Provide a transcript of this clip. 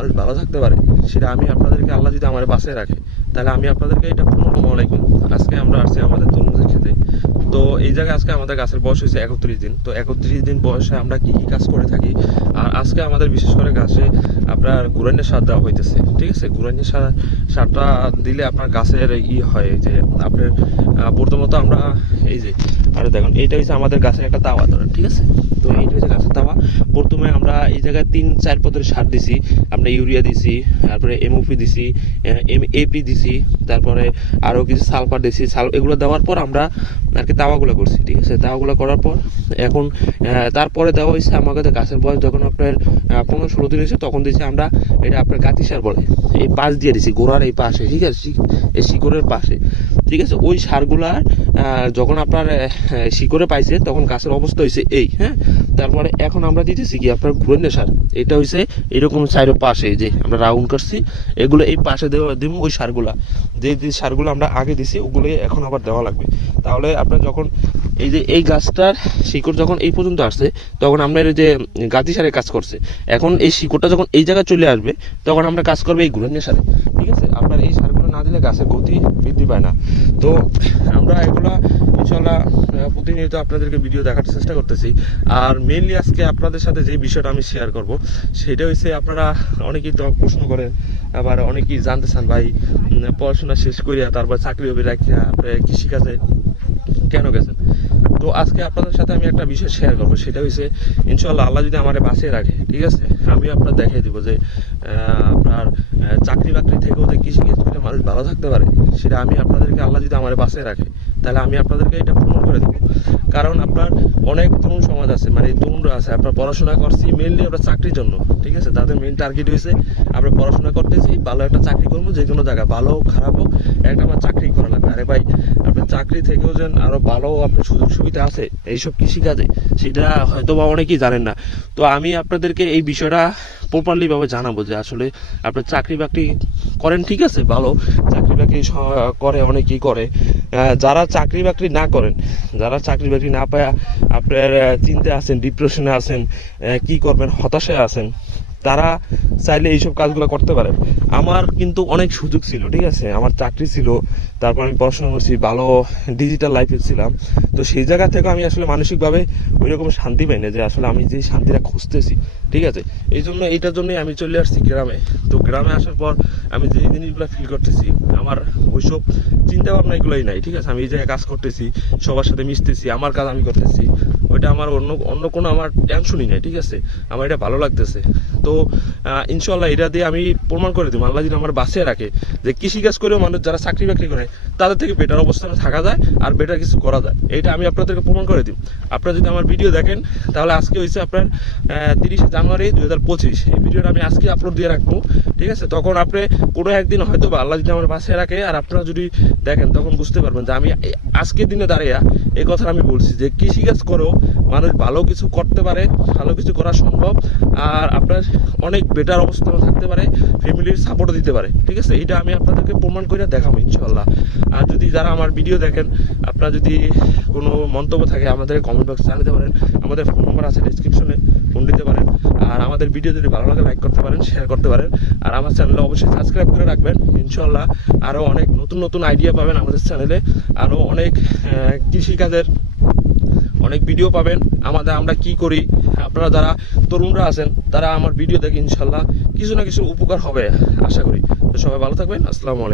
মানুষ ভালো থাকতে পারে, সেটা আমি আপনাদেরকে আল্লাহ যদি আমার বাসায় রাখে, তাহলে আমি আপনাদেরকে এটা আসসালামু আলাইকুম। আজকে আমরা আসছি আমাদের তরমুজের খেতে। তো এই জায়গায় আজকে আমাদের গাছের বয়স হয়েছে 31 দিন। তো 31 দিন বয়সে আমরা কি কি কাজ করে থাকি, আর আজকে আমাদের বিশেষ করে গাছে আপনার গুরাইনের সার দেওয়া হইতেছে। ঠিক আছে, গুরাইনের সারটা দিলে আপনার গাছের হয় যে আপনার প্রথমত আমরা এই যে আর দেখুন এইটা হচ্ছে আমাদের গাছের একটা তাওয়া ধরেন। ঠিক আছে, তো এইটা হচ্ছে গাছের তাওয়া। প্রথমে আমরা এই জায়গায় 3-4 পদের সার দিছি, আমরা ইউরিয়া দিছি, তারপরে এমওপি দিছি, এপি দিছি, তারপরে আরও কিছু সালফার দিছি। এগুলো দেওয়ার পর আমরা আর কি তাওয়াগুলো করছি। ঠিক আছে, তাওয়াগুলো করার পর এখন তারপরে দেওয়া হয়েছে আমাদের গাছের বয়স যখন আপনার 15-16 দিন হয়েছে, তখন দিয়েছি আমরা এটা আপনার গাতি সার বলে, এই পাশ দিয়ে দিছি গোড়ার এই পাশে। ঠিক আছে, এই শিকড়ের পাশে। ঠিক আছে, ওই সারগুলার যখন আপনার শিকড়ে পাইছে তখন গাছের অবস্থা হয়েছে এই। হ্যাঁ, তারপরে এখন আমরা দিতেছি কি আপনার ঘুরনের সার। এটা হয়েছে এরকম সাইডের পাশে যে আমরা রাউন্ড করছি, এগুলো এই পাশে দিব ওই সারগুলা। যে সারগুলো আমরা আগে দিছি ওগুলো এখন আবার দেওয়া লাগবে। তাহলে আপনার যখন এই যে এই গাছটার শিকড় যখন এই পর্যন্ত আসছে, তখন আমরা এই যে গাতি সারে কাজ করছে। এখন এই শিকড়টা যখন এই জায়গায় চলে আসবে, তখন আমরা কাজ করবো এই ঘুরনের সারে। ঠিক আছে, আপনার এই সারগুলো না দিলে গাছের গতি বৃদ্ধি পায় না। তো আমরা এগুলো ইনশাল্লাহ প্রতিনিয়ত আপনাদেরকে ভিডিও দেখার চেষ্টা করতেছি। আর মেইনলি আজকে আপনাদের সাথে যে বিষয়টা আমি শেয়ার করব, সেটা হচ্ছে আপনারা অনেকেই তো প্রশ্ন করেন, আবার অনেকেই জানতে চান ভাই পড়াশোনা শেষ করিয়া তারপর চাকরি হবে রাখিয়া কৃষিকাজে কেন গেছেন। তো আজকে আপনাদের সাথে আমি একটা বিষয় শেয়ার করবো, সেটা হচ্ছে ইনশাল্লাহ আল্লাহ যদি আমার বাঁচিয়ে রাখে, ঠিক আছে, আমি আপনার দেখিয়ে দিব যে আপনার চাকরি বাকরি থেকেও যে কৃষিকাজ করে মানুষ ভালো থাকতে পারে, সেটা আমি আপনাদেরকে আল্লাহ যদি আমার বাঁচিয়ে রাখে, তাহলে আমি আপনাদেরকে এটা প্রমাণ করে দেবো। কারণ আপনার অনেক তরুণ সমাজ আছে, মানে তরুণরা আছে, আপনার পড়াশোনা করছি মেইনলি আমরা চাকরির জন্য। ঠিক আছে, তাদের মেইন টার্গেট হয়েছে আমরা পড়াশোনা করতেছি, ভালো একটা চাকরি করবো, যে কোনো জায়গায় ভালো হোক খারাপ হোক একটা আমার চাকরি করা লাগবে। আরে ভাই, আপনার চাকরি থেকেও যেন আরো ভালো আপনার সুযোগ সুবিধা আছে এইসব কৃষিকাজে, সেটা হয়তো বা অনেকেই জানেন না। তো আমি আপনাদেরকে এই বিষয়টা প্রপারলি ভাবে জানাবো যে আসলে আপনার চাকরি বাকরি করেন, ঠিক আছে, ভালো চাকরি বাকরি করে, অনেকেই করে। যারা চাকরি বাকরি না করেন, যারা চাকরি বাকরি না পায় আপনার চিন্তায় আছেন, ডিপ্রেশনে আছেন, কি করবেন হতাশায় আছেন, তারা চাইলে এইসব কাজগুলো করতে পারেন। আমার কিন্তু অনেক সুযোগ ছিল, ঠিক আছে, আমার চাকরি ছিল, তারপর আমি পড়াশোনা করছি, ভালো ডিজিটাল লাইফে ছিলাম। তো সেই জায়গা থেকে আমি আসলে মানসিকভাবে ওই রকম শান্তি পাই না যে আসলে আমি যে শান্তিটা খুঁজতেছি। ঠিক আছে, এইটার জন্যই আমি চলে আসছি গ্রামে। তো গ্রামে আসার পর আমি যে জিনিসগুলো ফিল করতেছি, আমার ওইসব চিন্তা ভাবনা এগুলোই নাই। ঠিক আছে, আমি এই জায়গায় কাজ করতেছি, সবার সাথে মিশতেছি, আমার কাজ আমি করতেছি, ওইটা আমার অন্য কোনো আমার টেনশনই নাই। ঠিক আছে, আমার এটা ভালো লাগতেছে। তো ইনশাল্লাহ এটা দিয়ে আমি প্রমাণ করে দিব, আল্লাহ যদি আমার বাঁচিয়ে রাখে, যে কৃষিকাজ করেও মানুষ যারা চাকরি বাকরি করে তাদের থেকে বেটার অবস্থানে থাকা যায় আর বেটার কিছু করা যায়। এটা আমি আপনাদেরকে প্রমাণ করে দিই। আপনারা যদি আমার ভিডিও দেখেন, তাহলে আজকে হয়েছে আপনার 30 জানুয়ারি 2025। এই ভিডিওটা আমি আজকে আপলোড দিয়ে রাখবো। ঠিক আছে, তখন আপনি কোনো একদিন হয়তো বা আল্লাহ যদি আমার বাঁচিয়ে রাখে আর আপনারা যদি দেখেন, তখন বুঝতে পারবেন যে আমি আজকের দিনে দাঁড়িয়ে এই কথাটা আমি বলছি যে কৃষিকাজ করেও মানুষ ভালো কিছু করতে পারে, ভালো কিছু করা সম্ভব, আর আপনার অনেক বেটার অবস্থানে থাকতে পারে, ফ্যামিলির সাপোর্টও দিতে পারে। ঠিক আছে, এটা আমি আপনাদেরকে প্রমাণ করে দেখাবো ইনশাল্লাহ। আর যদি যারা আমার ভিডিও দেখেন, আপনার যদি কোনো মন্তব্য থাকে আমাদের কমেন্ট বক্সে জানাতে পারেন, আমাদের ফোন নাম্বার আছে ডিসক্রিপশনে, ফোন দিতে পারেন। আর আমাদের ভিডিও যদি ভালো লাগে লাইক করতে পারেন, শেয়ার করতে পারেন, আর আমার চ্যানেলে অবশ্যই সাবস্ক্রাইব করে রাখবেন। ইনশাল্লাহ আরও অনেক নতুন নতুন আইডিয়া পাবেন আমাদের চ্যানেলে, আরও অনেক কৃষিকাজের অনেক ভিডিও পাবেন আমরা কি করি। আপনারা যারা তরুণরা আছেন তারা আমার ভিডিও দেখে ইনশাল্লাহ কিছু না কিছু উপকার হবে আশা করি। তো সবাই ভালো থাকবেন, আসসালামু আলাইকুম।